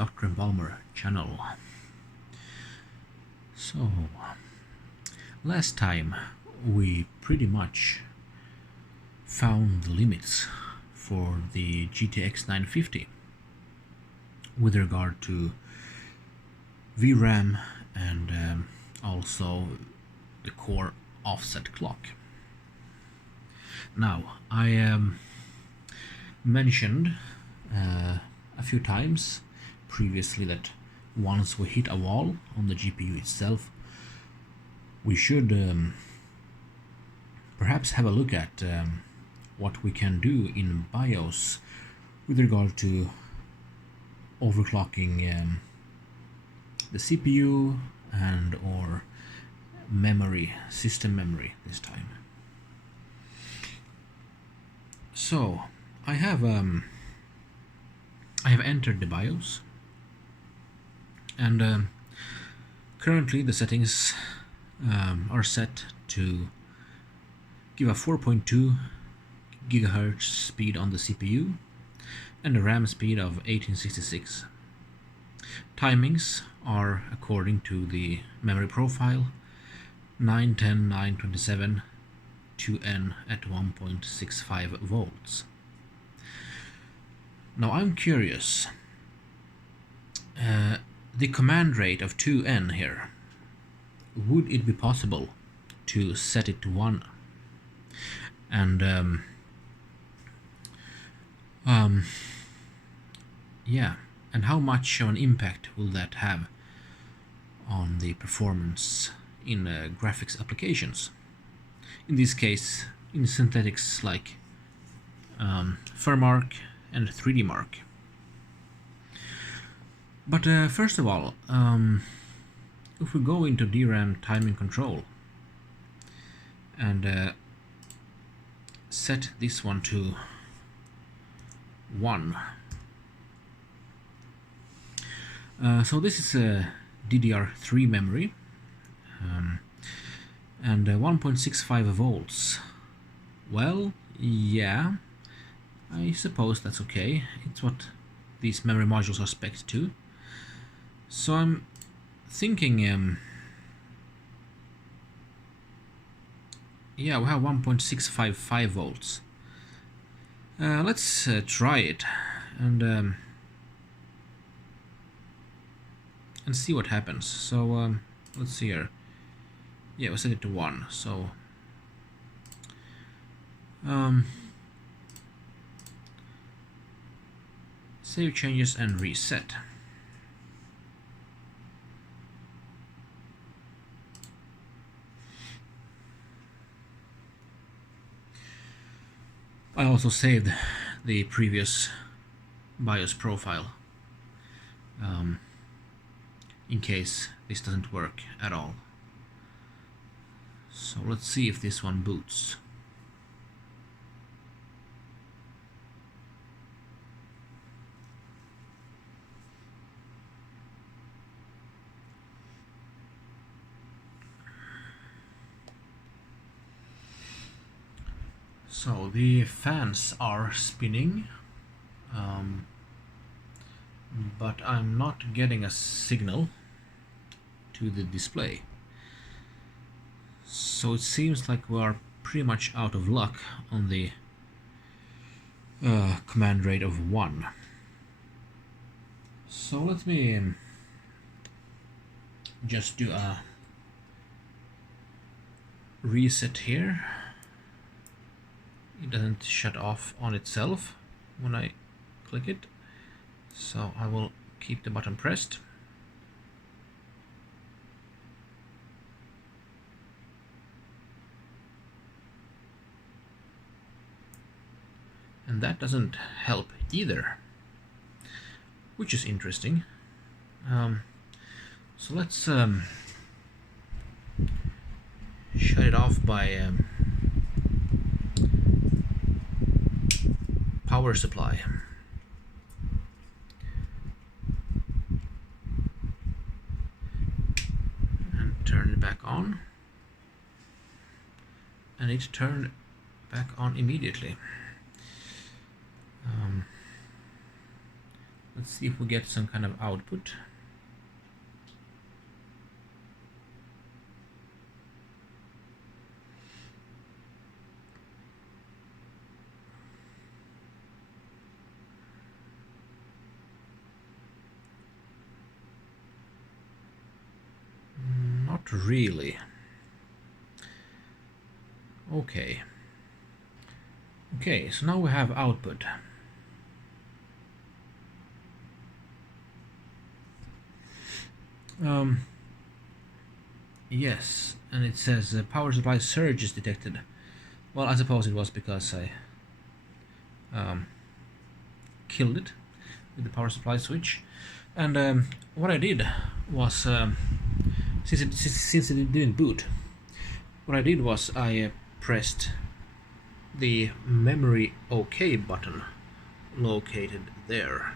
Dr. Balmer channel. So, last time we pretty much found the limits for the GTX 950 with regard to VRAM and also the core offset clock. Now, I mentioned a few times previously that once we hit a wall on the GPU itself, we should perhaps have a look at what we can do in BIOS with regard to overclocking the CPU and or memory, system memory this time. So I have entered the BIOS, and currently the settings are set to give a 4.2 GHz speed on the CPU and a RAM speed of 1866. Timings are according to the memory profile 910, 927, 2N at 1.65 volts. Now I'm curious, the command rate of 2N here, would it be possible to set it to 1? And yeah, and how much of an impact will that have on the performance in graphics applications? In this case, in synthetics like Furmark and 3D Mark. But first of all, if we go into DRAM timing control and set this one to 1. So this is a DDR3 memory and 1.65 volts. Well, yeah, I suppose that's okay. It's what these memory modules are spec'd to. So I'm thinking, yeah, we have 1.655 volts. Let's try it and see what happens. So let's see here. Yeah, we set it to 1. So save changes and reset. I also saved the previous BIOS profile in case this doesn't work at all. So let's see if this one boots. So the fans are spinning, but I'm not getting a signal to the display. So it seems like we are pretty much out of luck on the command rate of 1. So let me just do a reset here. It doesn't shut off on itself when I click it, so I will keep the button pressed. And that doesn't help either, which is interesting. So let's shut it off by power supply. And turn it back on. And it turned back on immediately. Let's see if we get some kind of output. Not really. Okay. Okay, so now we have output. Yes, and it says power supply surge is detected. Well, I suppose it was because I killed it with the power supply switch. And what I did was, since it didn't boot, what I did was I pressed the memory OK button located there.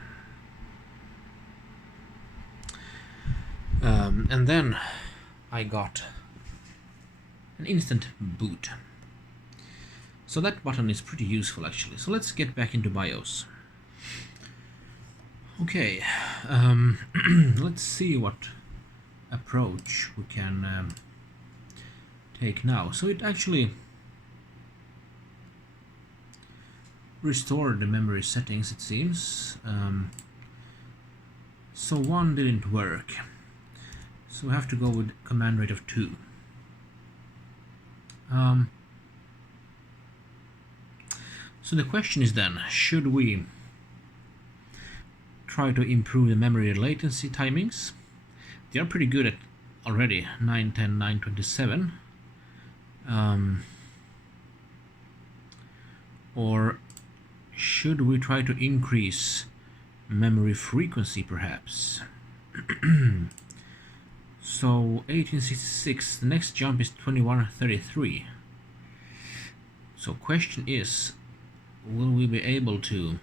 And then I got an instant boot. So that button is pretty useful actually. So let's get back into BIOS. Okay, let's see what approach we can take now. So it actually restored the memory settings, it seems. So one didn't work. So we have to go with command rate of 2. So the question is then, should we try to improve the memory latency timings? They are pretty good at already, 910, 927. Or should we try to increase memory frequency perhaps? So 1866, the next jump is 2133. So question is, will we be able to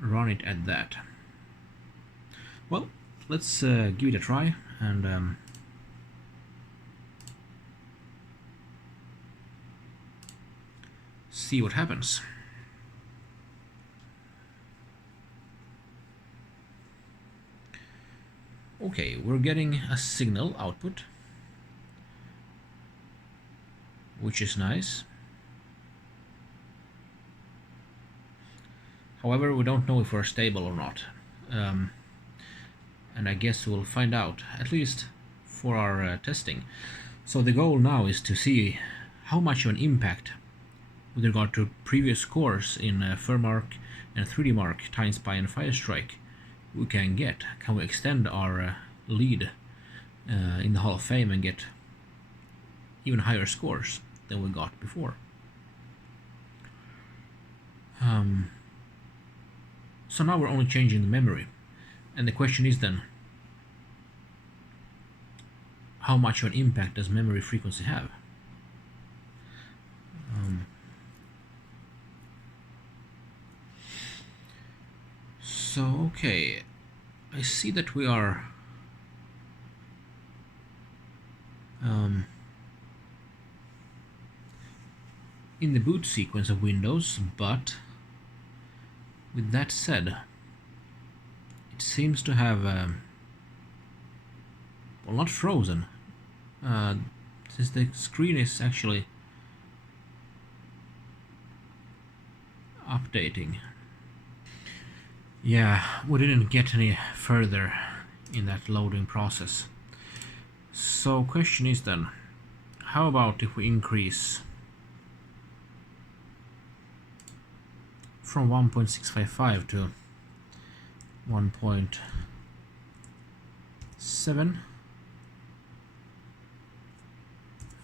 run it at that? Well, let's give it a try and see what happens. Okay, we're getting a signal output, which is nice. However, we don't know if we're stable or not. And I guess we'll find out, at least for our testing. So the goal now is to see how much of an impact with regard to previous scores in Furmark and 3D Mark, Timespy and Firestrike we can get. Can we extend our lead in the Hall of Fame and get even higher scores than we got before? So now we're only changing the memory, and the question is then, how much of an impact does memory frequency have? So okay, I see that we are in the boot sequence of Windows, but with that said, it seems to have well, not frozen, since the screen is actually updating. Yeah, we didn't get any further in that loading process. So question is then, how about if we increase from 1.655 to 1.7,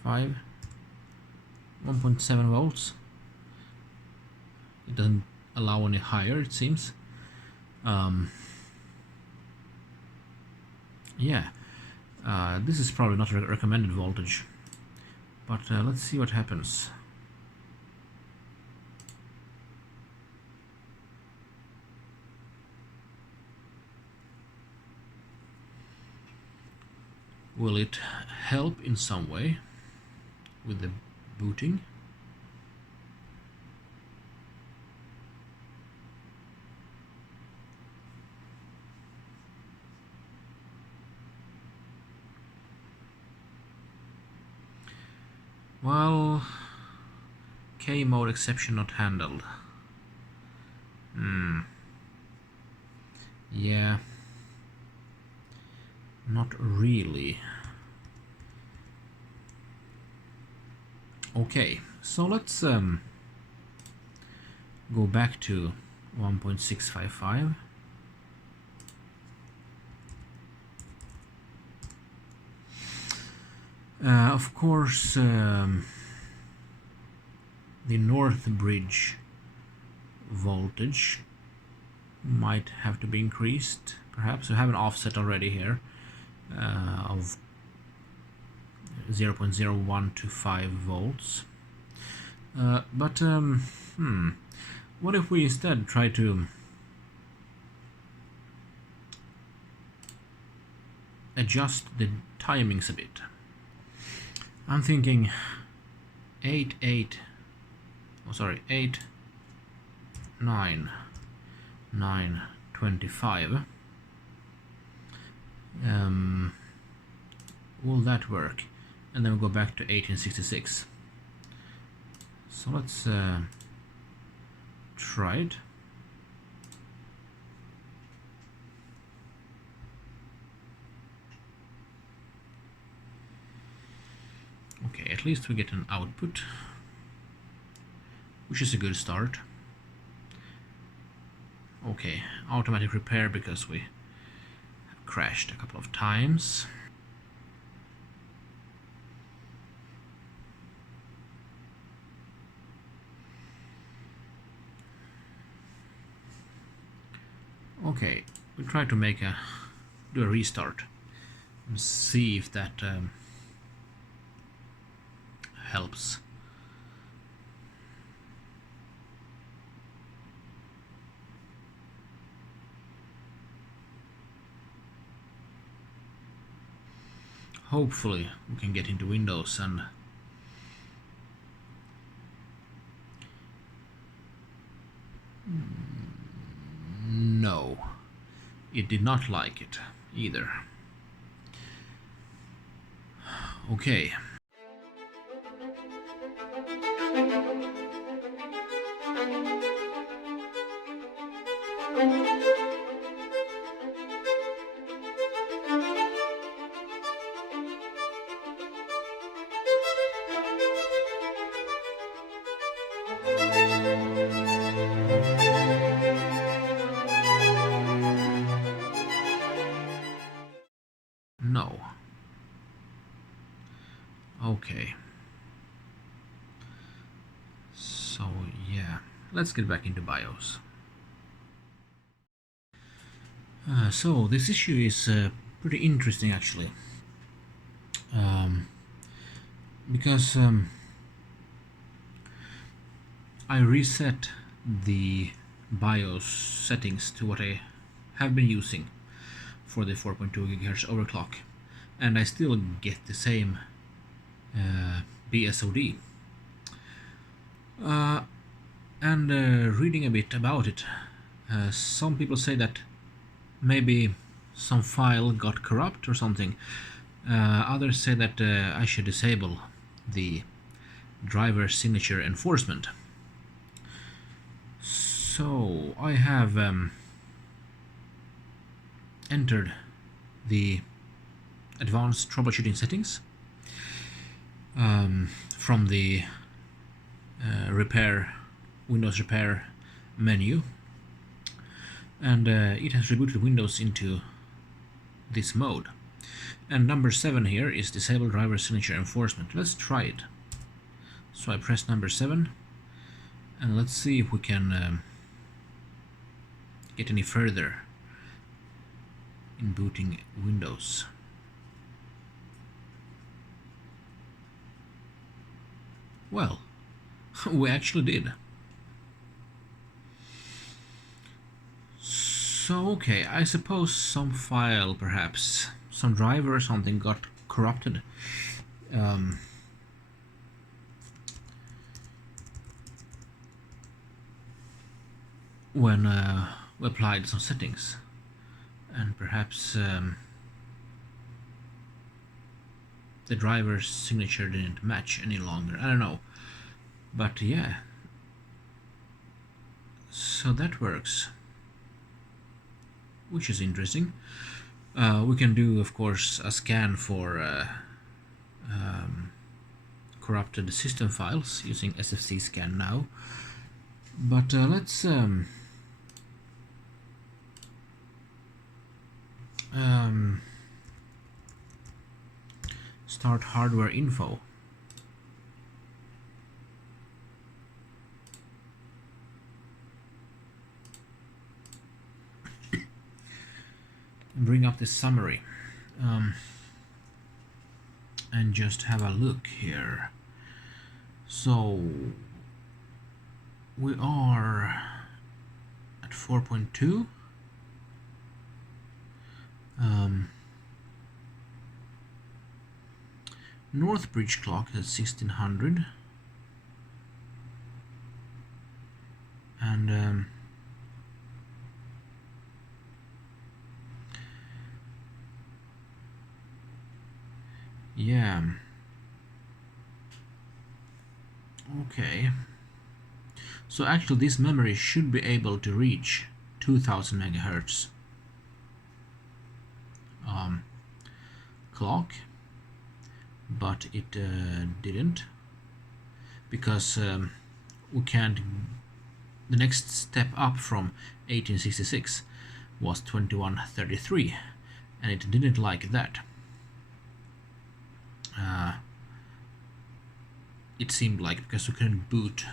1.7 volts. It doesn't allow any higher, it seems. Yeah, this is probably not a recommended voltage, but let's see what happens. Will it help in some way with the booting? Well, K mode exception not handled. Yeah, not really. Okay, so let's go back to 1.655. Of course, the north bridge voltage might have to be increased. Perhaps we have an offset already here of 0.0125 volts. But what if we instead try to adjust the timings a bit? I'm thinking 8, 9, 25. Will that work? And then we'll go back to 1866. So let's try it. Okay, at least we get an output, which is a good start. Okay, automatic repair because we have crashed a couple of times. Okay, we'll try to do a restart and see if that helps. Hopefully we can get into Windows and no, it did not like it either. Okay. No. Okay. So yeah, let's get back into BIOS. So this issue is pretty interesting actually, because I reset the BIOS settings to what I have been using for the 4.2 GHz overclock, and I still get the same BSOD. And reading a bit about it, some people say that maybe some file got corrupt or something. Others say that I should disable the driver signature enforcement. So I have entered the advanced troubleshooting settings from the Windows repair menu, and it has rebooted Windows into this mode. And number 7 here is disable driver signature enforcement. Let's try it. So I press number 7 and let's see if we can get any further in booting Windows. Well, we actually did. So okay, I suppose some file, perhaps some driver or something, got corrupted. When we applied some settings, and perhaps the driver's signature didn't match any longer. I don't know, but yeah, so that works, which is interesting. We can do, of course, a scan for corrupted system files using SFC scan now, but let's start hardware info. Bring up this summary and just have a look here. So we are at 4.2. Northbridge clock at 1600, and yeah, okay, so actually this memory should be able to reach 2000 megahertz clock, but it didn't, because we can't. The next step up from 1866 was 2133, and it didn't like that. It seemed like, because we couldn't boot,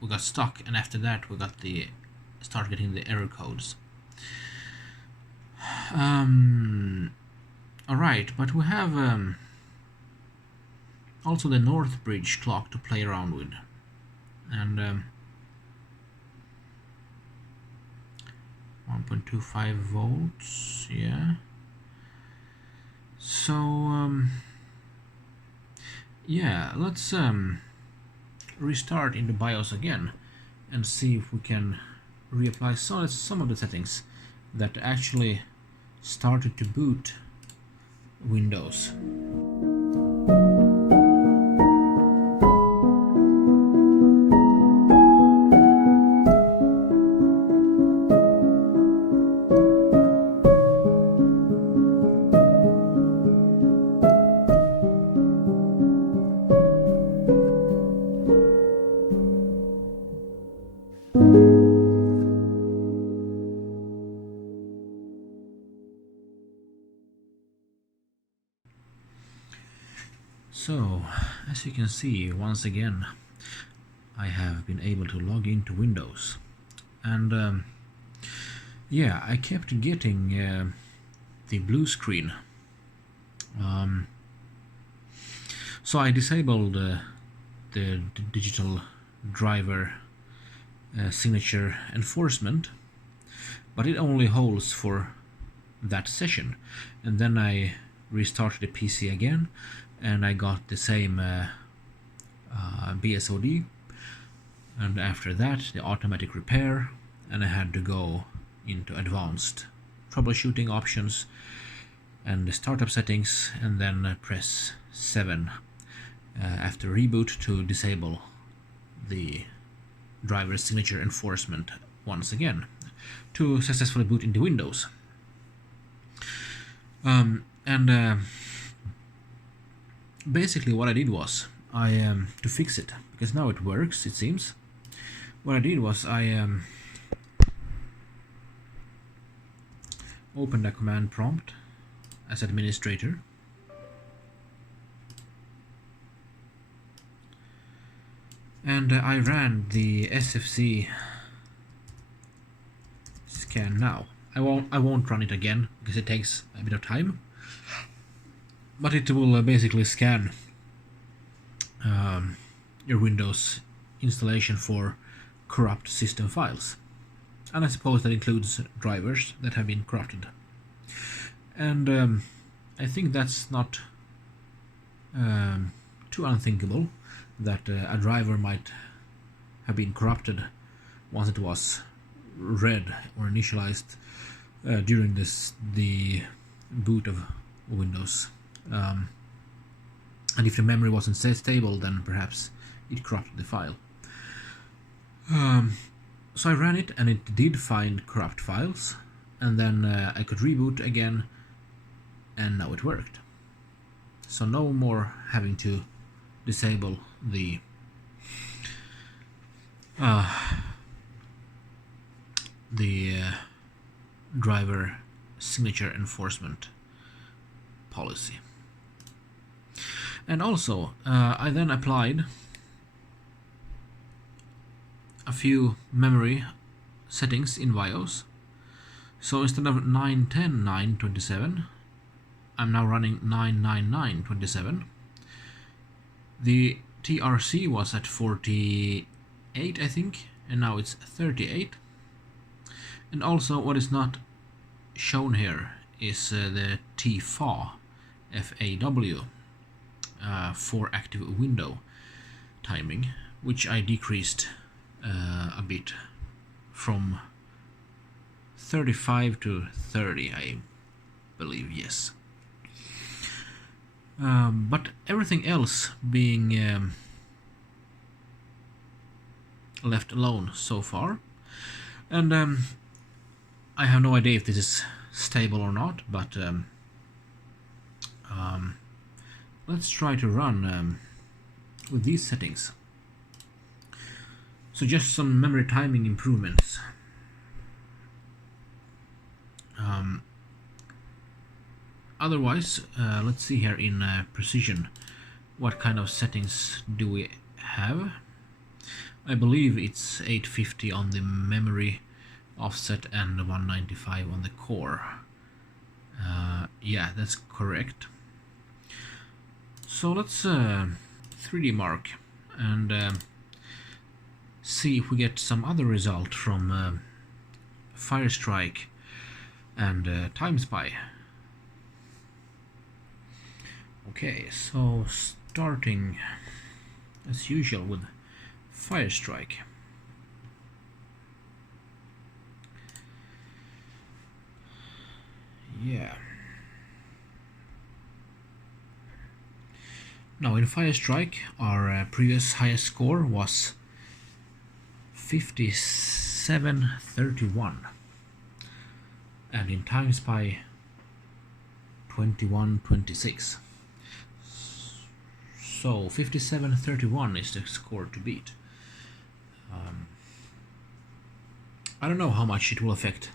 we got stuck, and after that we got start getting the error codes. Alright, but we have also the Northbridge clock to play around with, and 1.25 volts, yeah. So yeah, let's restart in the BIOS again and see if we can reapply some of the settings that actually started to boot Windows. So, as you can see, once again, I have been able to log into Windows, and yeah, I kept getting the blue screen. So I disabled the digital driver signature enforcement, but it only holds for that session, and then I restarted the PC again, and I got the same BSOD, and after that the automatic repair, and I had to go into advanced troubleshooting options and the startup settings, and then press 7 after reboot to disable the driver signature enforcement once again to successfully boot into Windows. Basically what I did was, to fix it, because now it works, it seems, what I did was I opened a command prompt as administrator, and I ran the SFC scan now. I won't run it again because it takes a bit of time, but it will basically scan your Windows installation for corrupt system files, and I suppose that includes drivers that have been corrupted. And I think that's not too unthinkable that a driver might have been corrupted once it was read or initialized during the boot of Windows. and if the memory wasn't stable, then perhaps it corrupted the file. So I ran it, and it did find corrupt files, and then I could reboot again, and now it worked. So no more having to disable the driver signature enforcement policy. And also, I then applied a few memory settings in BIOS. So instead of 910.9.27, I'm now running 999.27. The TRC was at 48, I think, and now it's 38. And also, what is not shown here is the TFAW, FAW, for active window timing, which I decreased a bit from 35 to 30, I believe, yes. But everything else being left alone so far. And I have no idea if this is stable or not, but let's try to run with these settings. So just some memory timing improvements. Otherwise, let's see here in precision, what kind of settings do we have? I believe it's 850 on the memory offset and 195 on the core. Yeah, that's correct. So let's 3D mark and see if we get some other result from Firestrike and Timespy. Okay, so starting as usual with Firestrike. Yeah. Now in Firestrike, our previous highest score was 5731, and in Timespy 2126. So 5731 is the score to beat. I don't know how much it will affect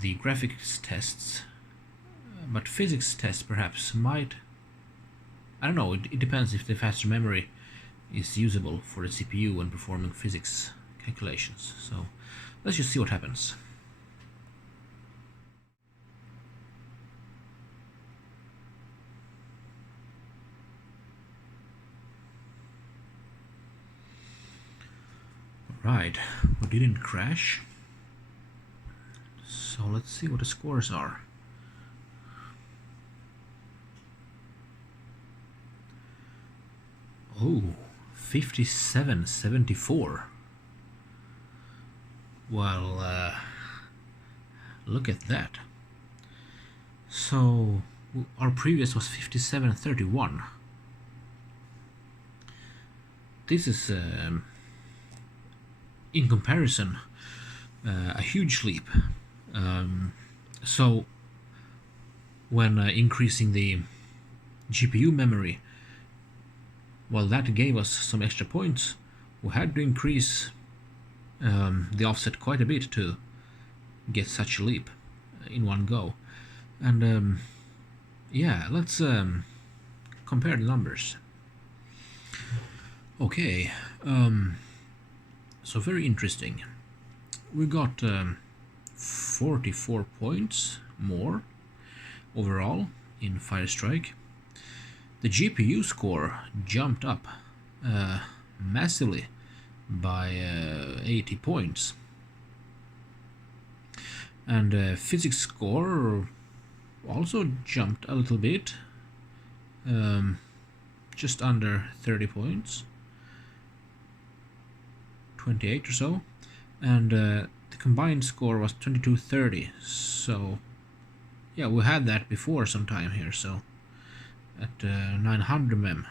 the graphics tests, but physics tests perhaps might. I don't know, it depends if the faster memory is usable for the CPU when performing physics calculations. So let's just see what happens. Right, we didn't crash. So let's see what the scores are. Oh, 5774. Well, look at that. So our previous was 5731. This is in comparison a huge leap. So when increasing the GPU memory, well, that gave us some extra points. We had to increase the offset quite a bit to get such a leap in one go. And yeah, let's compare the numbers. Okay, so very interesting. We got 44 points more overall in Firestrike. The GPU score jumped up massively by 80 points. And physics score also jumped a little bit, just under 30 points, 28 or so. And the combined score was 2230, so Yeah, we had that before some time here, so at 900 mem.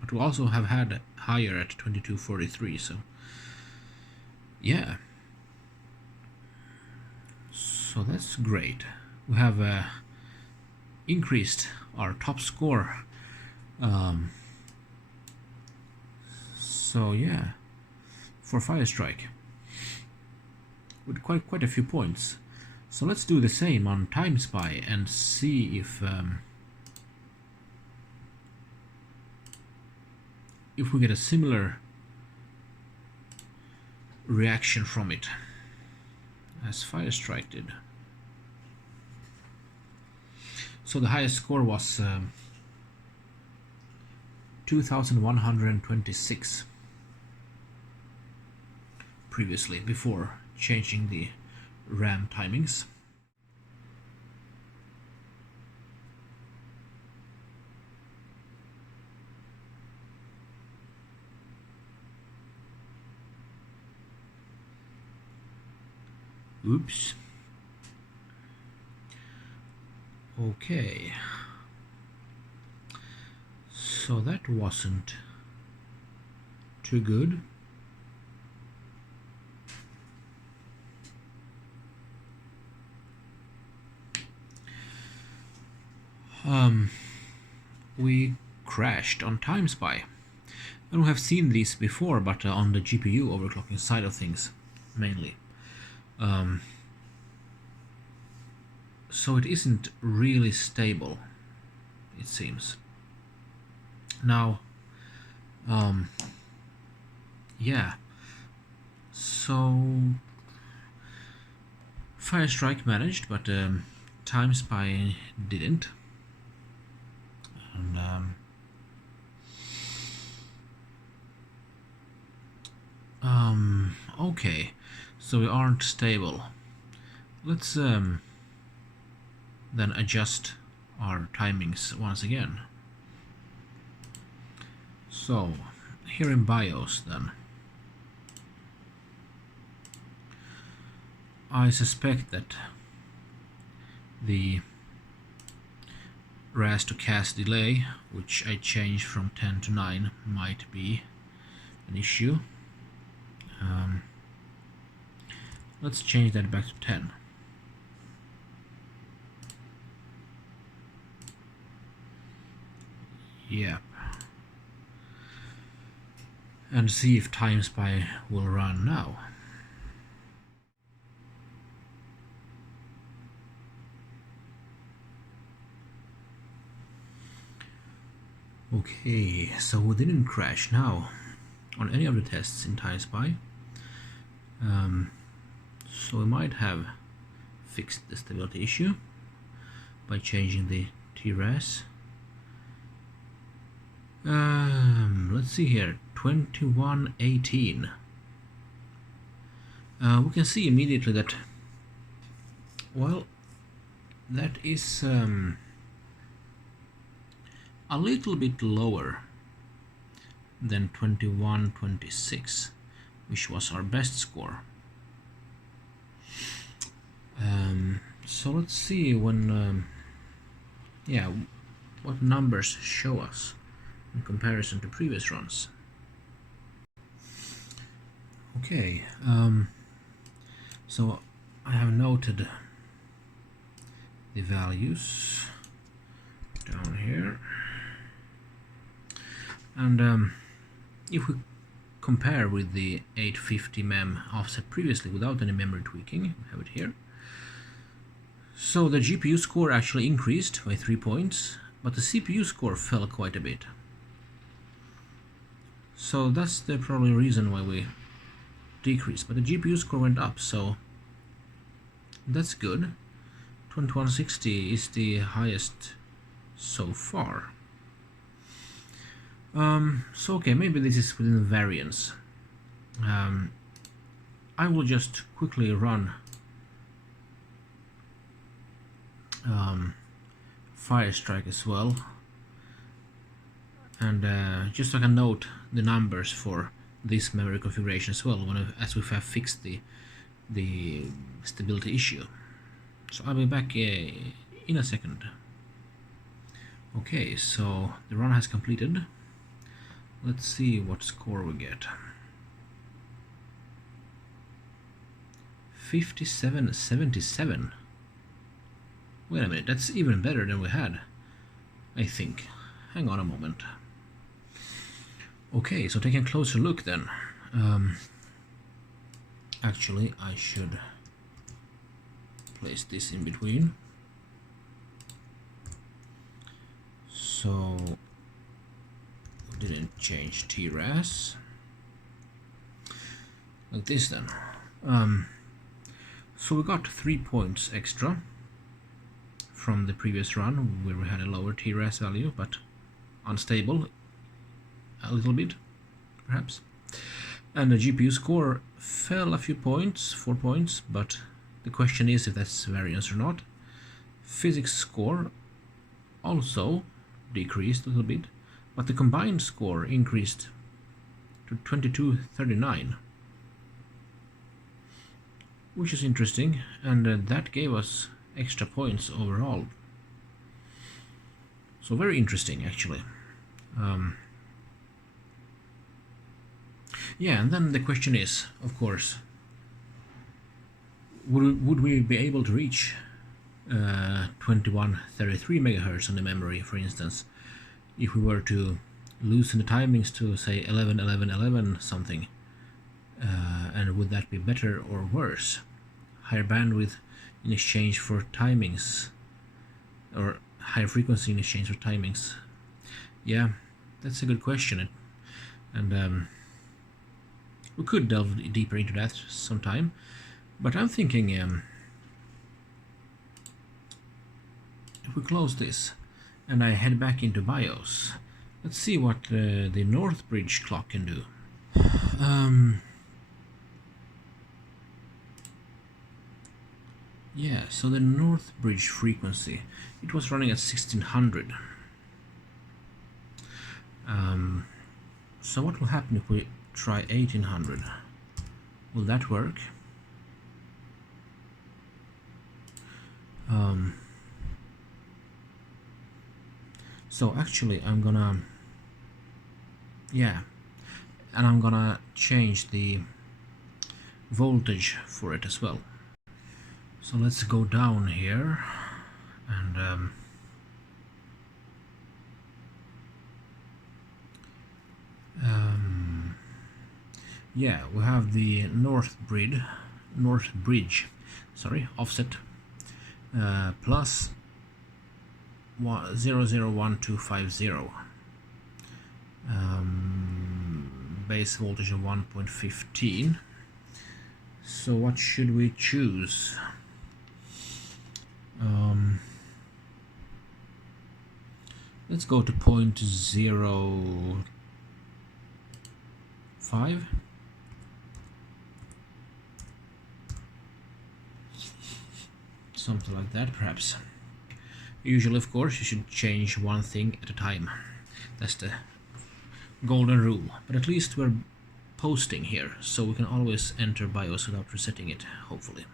But we also have had higher at 2243, so yeah. So that's great. We have increased our top score. So yeah, for Firestrike with quite a few points. So let's do the same on Timespy and see if we get a similar reaction from it as Firestrike did. So the highest score was 2126 previously, before changing the RAM timings. Oops. Okay. So that wasn't too good. We crashed on Timespy. And we have seen these before, but on the GPU overclocking side of things, mainly. So it isn't really stable, it seems. Now, yeah. So Firestrike managed, but Timespy didn't. And okay, so we aren't stable. Let's then adjust our timings once again. So here in BIOS then, I suspect that the RAS to CAS delay, which I changed from 10 to 9, might be an issue. Let's change that back to 10. Yep. And see if Timespy will run now. Okay, so we didn't crash now on any of the tests in Timespy. So we might have fixed the stability issue by changing the TRAS. Let's see here, 2118. We can see immediately that, well, that is a little bit lower than 2126, which was our best score. So let's see when, yeah, what numbers show us in comparison to previous runs. Okay, so I have noted the values down here, and if we compare with the 850 mem offset previously without any memory tweaking, we have it here. So the GPU score actually increased by 3 points, but the CPU score fell quite a bit. So that's the probably reason why we decreased, but the GPU score went up, so that's good. 2160 is the highest so far. So okay, maybe this is within the variance. I will just quickly run Firestrike as well, and just so I can note the numbers for this memory configuration as well, as we have fixed the stability issue. So I'll be back in a second. Okay, so the run has completed. Let's see what score we get. 5777. Wait a minute, that's even better than we had, I think. Hang on a moment. Okay, so taking a closer look then. Actually, I should place this in between. So we didn't change TRAS. Like this then. So we got 3 points extra from the previous run where we had a lower TRAS value, but unstable a little bit, perhaps. And the GPU score fell a few points, 4 points, but the question is if that's variance or not. Physics score also decreased a little bit, but the combined score increased to 2239, which is interesting, and that gave us extra points overall. So very interesting, actually. Yeah, and then the question is, of course, would we be able to reach 2133 megahertz on the memory, for instance, if we were to loosen the timings to say 11 something, and would that be better or worse? Higher bandwidth in exchange for timings, or higher frequency in exchange for timings? Yeah, that's a good question, and we could delve deeper into that sometime, but I'm thinking if we close this and I head back into BIOS, let's see what the North Bridge clock can do. Yeah, so the North Bridge frequency, it was running at 1600. So what will happen if we try 1800? Will that work? So actually I'm gonna, yeah, and I'm gonna change the voltage for it as well. So let's go down here and yeah, we have the North Bridge, sorry, offset plus 001250, base voltage of 1.15. So what should we choose? Let's go to 0.05. Something like that, perhaps. Usually, of course, you should change one thing at a time. That's the golden rule. But at least we're posting here, so we can always enter BIOS without resetting it, hopefully.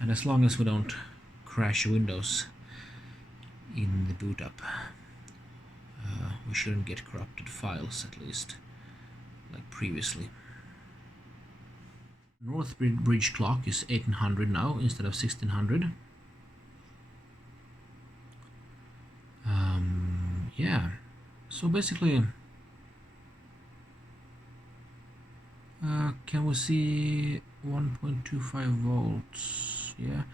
And as long as we don't crash Windows in the boot up, we shouldn't get corrupted files, at least, like previously. North Bridge clock is 1800 now instead of 1600. Yeah, so basically, can we see 1.25 volts? Yeah,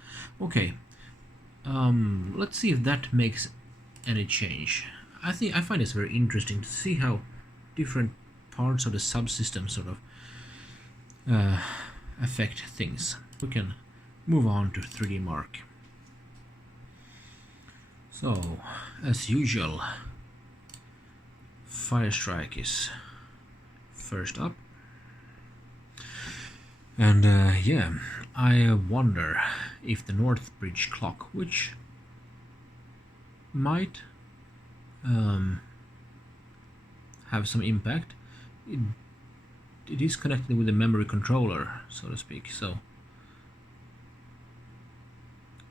okay. Let's see if that makes any change. I find it's very interesting to see how different parts of the subsystem sort of affect things. We can move on to 3D Mark. So, as usual, Firestrike is first up. And yeah, I wonder if the North Bridge clock, which might have some impact, it is connected with the memory controller, so to speak. So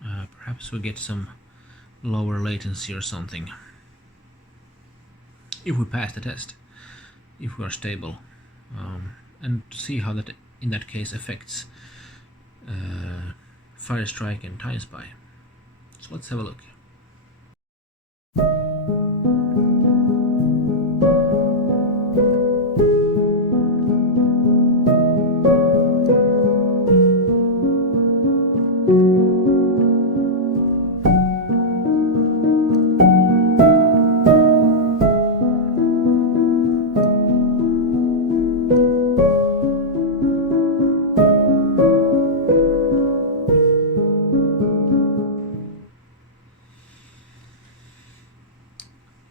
Perhaps we get some lower latency or something. If we pass the test, if we are stable, and see how that in that case affects Firestrike and Timespy. So let's have a look.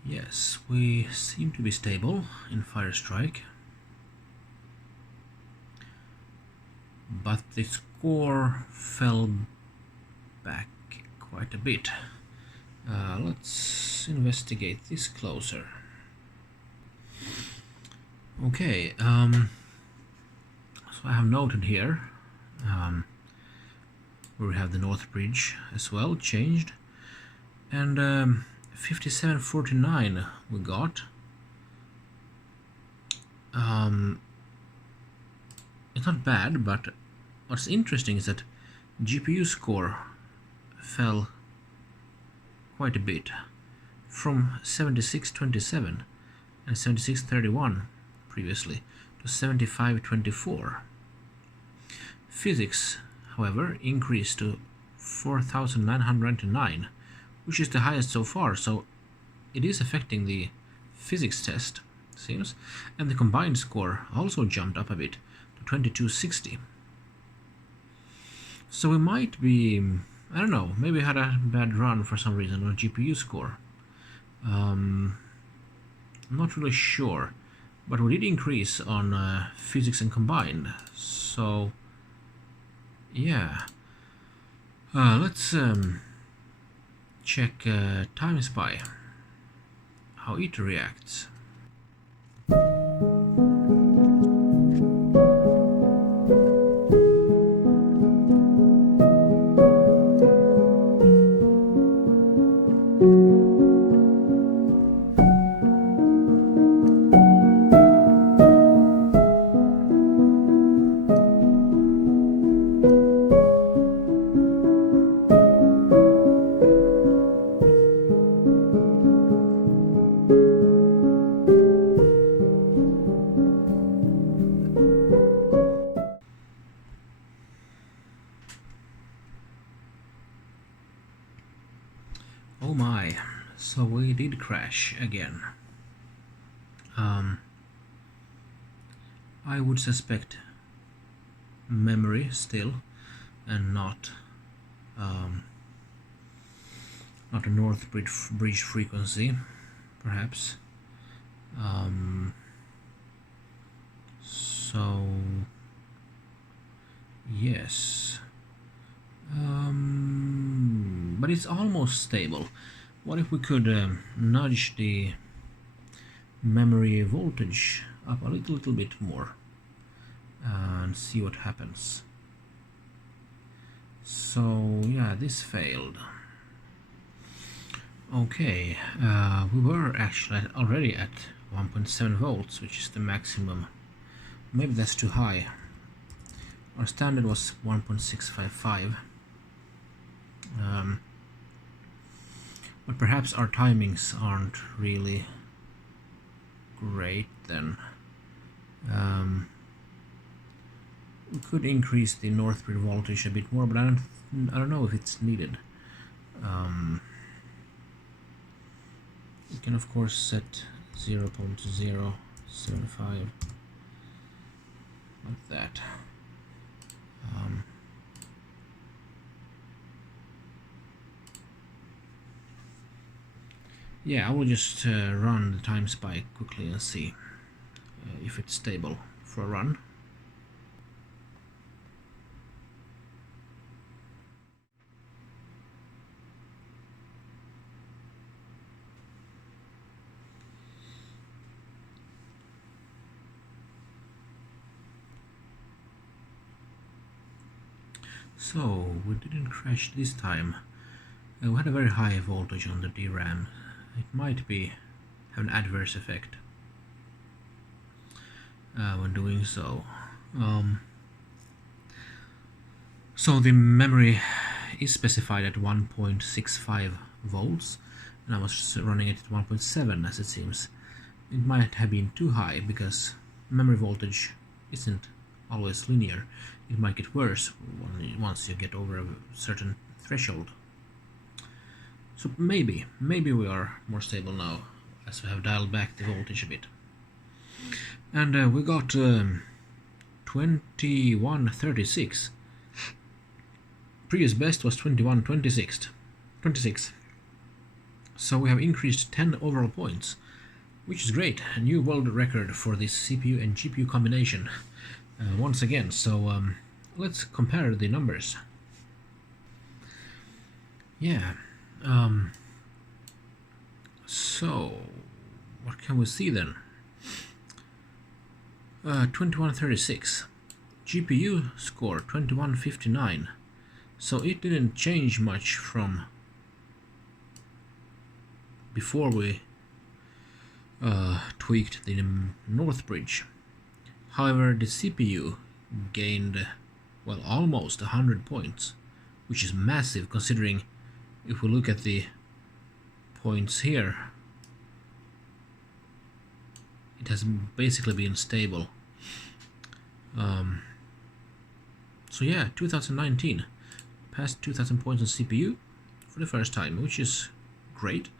Yes, we seem to be stable in Firestrike, but the score fell back quite a bit. Let's investigate this closer. Okay, so I have noted here where we have the North Bridge as well changed, and 5749 we got. It's not bad, but what's interesting is that GPU score fell quite a bit from 7627 and 7631 previously to 7524. Physics, however, increased to 4999, which is the highest so far, so it is affecting the physics test, seems, and the combined score also jumped up a bit to 2260. So we might be, I don't know, maybe had a bad run for some reason on GPU score. I'm not really sure, but we did increase on physics and combined, so yeah. Let's check Timespy, how it reacts. Oh my, so we did crash again. I would suspect memory still, and not a North Bridge frequency, perhaps. So yes, but it's almost stable. What if we could nudge the memory voltage up a little bit more and see what happens? So yeah, this failed. Okay, we were actually already at 1.7 volts, which is the maximum. Maybe that's too high. Our standard was 1.655. But perhaps our timings aren't really great then. We could increase the North Bridge voltage a bit more, but I don't know if it's needed. We can of course set 0.075 like that. Yeah, I will just run the Timespy quickly and see if it's stable for a run. So we didn't crash this time. We had a very high voltage on the DRAM. It might have an adverse effect when doing so. So the memory is specified at 1.65 volts, and I was running it at 1.7 as it seems. It might have been too high because memory voltage isn't always linear. It might get worse once you get over a certain threshold. So maybe we are more stable now as we have dialed back the voltage a bit. And we got 2136. Previous best was 2126. So we have increased 10 overall points, which is great. A new world record for this CPU and GPU combination once again. So let's compare the numbers. Yeah. So what can we see then? 2136. GPU score 2159. So it didn't change much from before we tweaked the North Bridge. However, the CPU gained, well, almost 100 points, which is massive considering if we look at the points here, it has basically been stable. So yeah, 2019 passed 2000 points on CPU for the first time, which is great,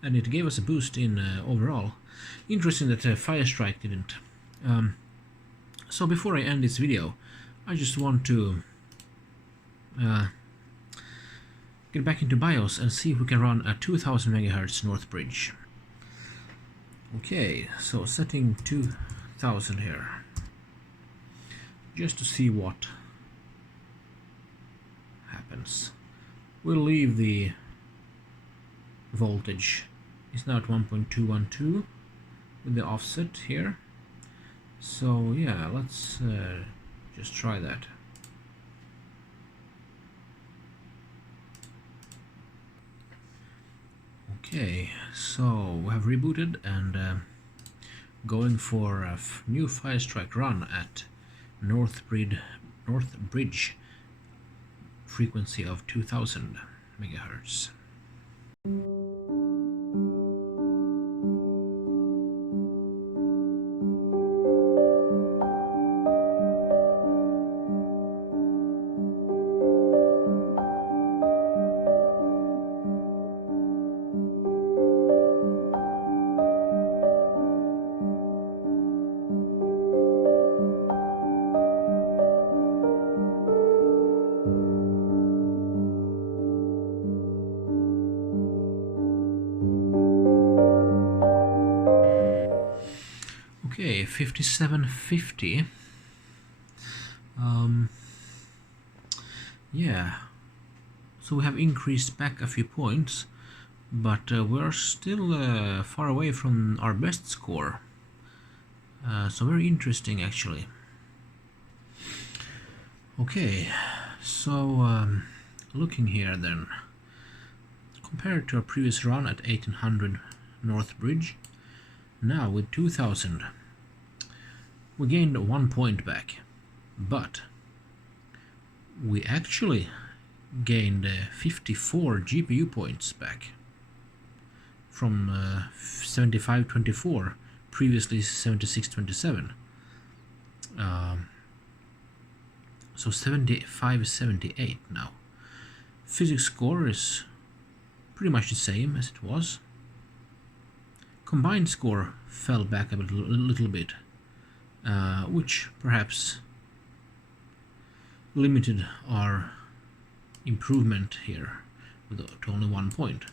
and it gave us a boost in overall. Interesting that Firestrike didn't. So before I end this video, I just want to get back into BIOS and see if we can run a 2000 MHz North Bridge. Okay, so setting 2000 here, just to see what happens. We'll leave the voltage. It's now at 1.212 with the offset here. So yeah, let's just try that. Okay, so we have rebooted and going for a new Firestrike run at North Bridge frequency of 2000 MHz. Okay, 5750. Yeah, so we have increased back a few points, but we're still far away from our best score. So very interesting actually. Okay, so looking here then, compared to our previous run at 1800 North Bridge, now with 2000 we gained 1 point back, but we actually gained 54 GPU points back from 7524, previously 7627. So 7578 now. Physics score is pretty much the same as it was. Combined score fell back a little bit, which perhaps limited our improvement here to only 1 point.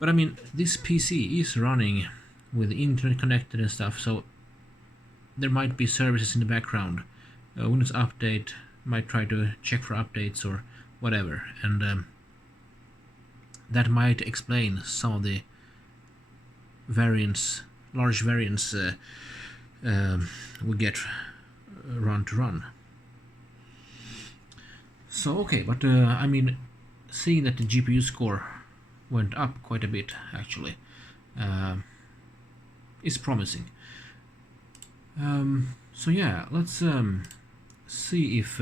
But I mean, this PC is running with the internet connected and stuff, so there might be services in the background. Windows Update might try to check for updates or whatever, and that might explain some of the large variance we get run to run. So okay, but I mean, seeing that the GPU score went up quite a bit actually is promising. So yeah, let's see if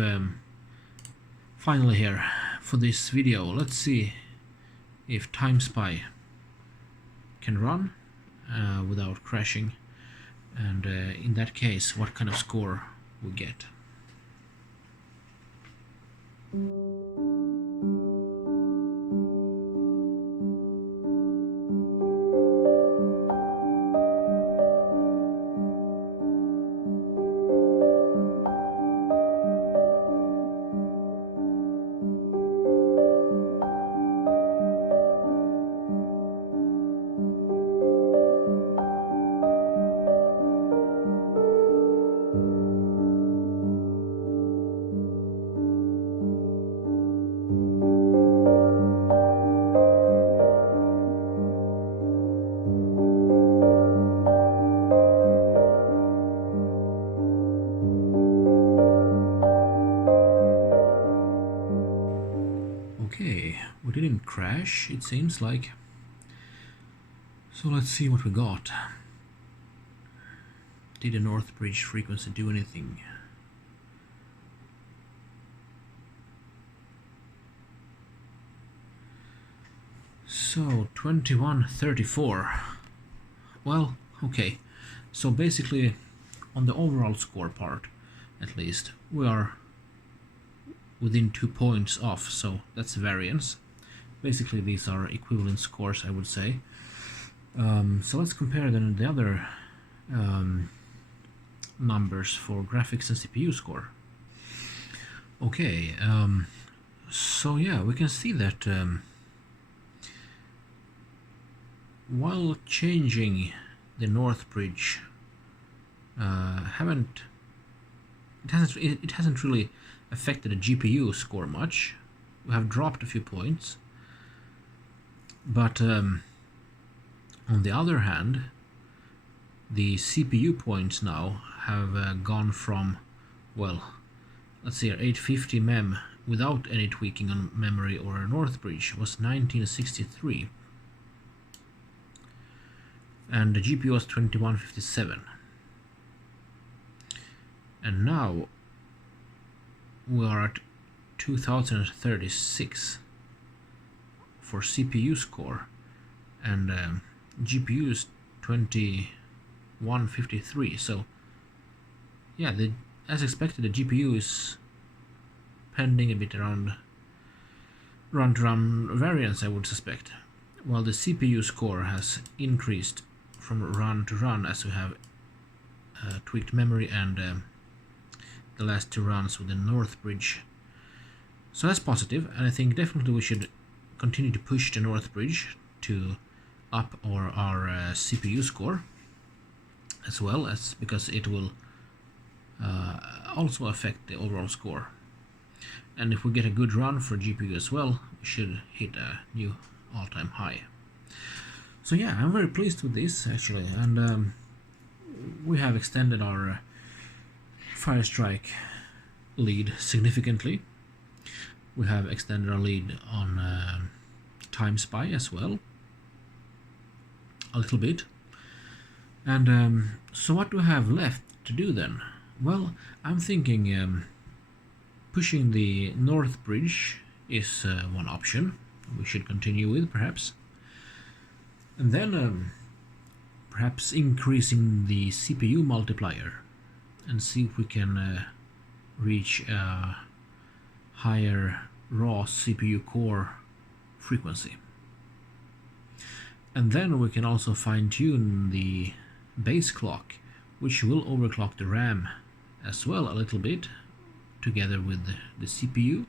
finally here for this video, let's see if Timespy can run without crashing, and in that case what kind of score we get. Okay, we didn't crash, it seems like. So let's see what we got. Did the North Bridge frequency do anything? So 2134. Well, okay. So basically on the overall score part, at least, we are within 2 points off, so that's variance. Basically these are equivalent scores, I would say. So let's compare then the other numbers for graphics and CPU score. Okay, so yeah, we can see that while changing the North Bridge, it hasn't really affected the GPU score much. We have dropped a few points, but on the other hand, the CPU points now have gone from, well, let's see here, 850 mem without any tweaking on memory or North Bridge was 1963, and the GPU was 2157, and now we are at 2036 for CPU score, and GPU is 2153. So yeah, as expected, the GPU is pending a bit around run-to-run variance, I would suspect, while the CPU score has increased from run to run as we have tweaked memory and the last 2 runs with the North Bridge. So that's positive, and I think definitely we should continue to push the North Bridge to up our CPU score as well, as because it will also affect the overall score. And if we get a good run for GPU as well, we should hit a new all-time high. So yeah, I'm very pleased with this actually, and we have extended our Firestrike lead significantly. We have extended our lead on Timespy as well, a little bit. And so what do we have left to do then? Well, I'm thinking pushing the North Bridge is one option we should continue with, perhaps. And then perhaps increasing the CPU multiplier and see if we can reach a higher raw CPU core frequency. And then we can also fine-tune the base clock, which will overclock the RAM as well a little bit, together with the CPU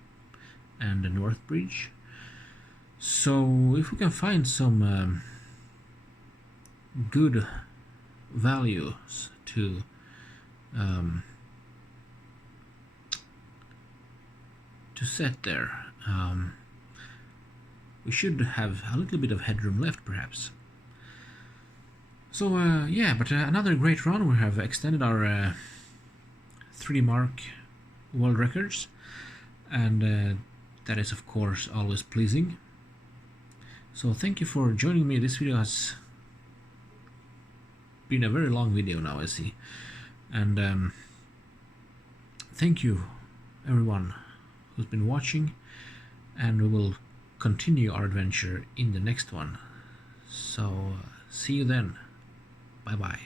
and the North Bridge. So if we can find some good values to set there, we should have a little bit of headroom left, perhaps. So yeah, but another great run. We have extended our 3D Mark world records, and that is of course always pleasing. So thank you for joining me. This video has been a very long video now, I see, and thank you everyone who's been watching, and we will continue our adventure in the next one. So see you then. Bye bye.